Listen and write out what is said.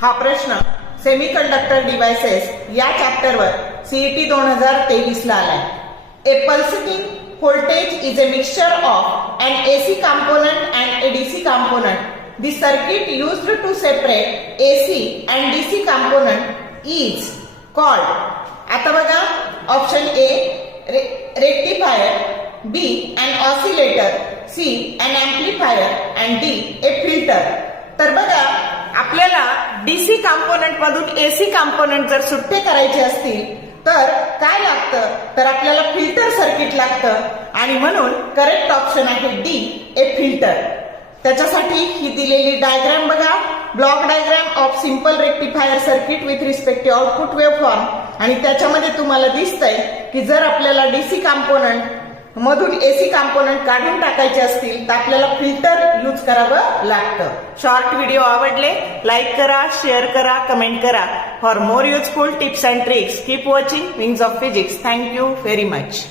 हा प्रश्न semiconductor devices या चॅप्टरवर सीईटी 2023 ला आलाय. A pulsating voltage is a mixture of an AC component and a DC component. The circuit used to separate AC and DC component is called. आता बघा, option A rectifier, B an oscillator, C an amplifier and D a filter. तर बघा, आपल्याला DC component मधून AC component जर सुट्टे करायचे असतील तर काय लागतं, तर आपल्याला फिल्टर सर्किट लागतं आणि म्हणून करेक्ट ऑप्शन आहे डी ए फिल्टर. त्याच्यासाठी ही दिलेली डायग्राम बघा, block diagram of simple rectifier circuit with respect to output waveform. आणि त्याच्यामध्ये तुम्हाला दिसतंय की जर आपल्याला डीसी कंपोनेंट मधून एसी कंपोनेंट काढून टाकायचे असतील तर आपल्याला फिल्टर यूज करावं लागतं. शॉर्ट व्हिडिओ आवडले लाईक करा, शेअर करा, कमेंट करा. For more useful tips and tricks keep watching wings of physics. Thank you very much.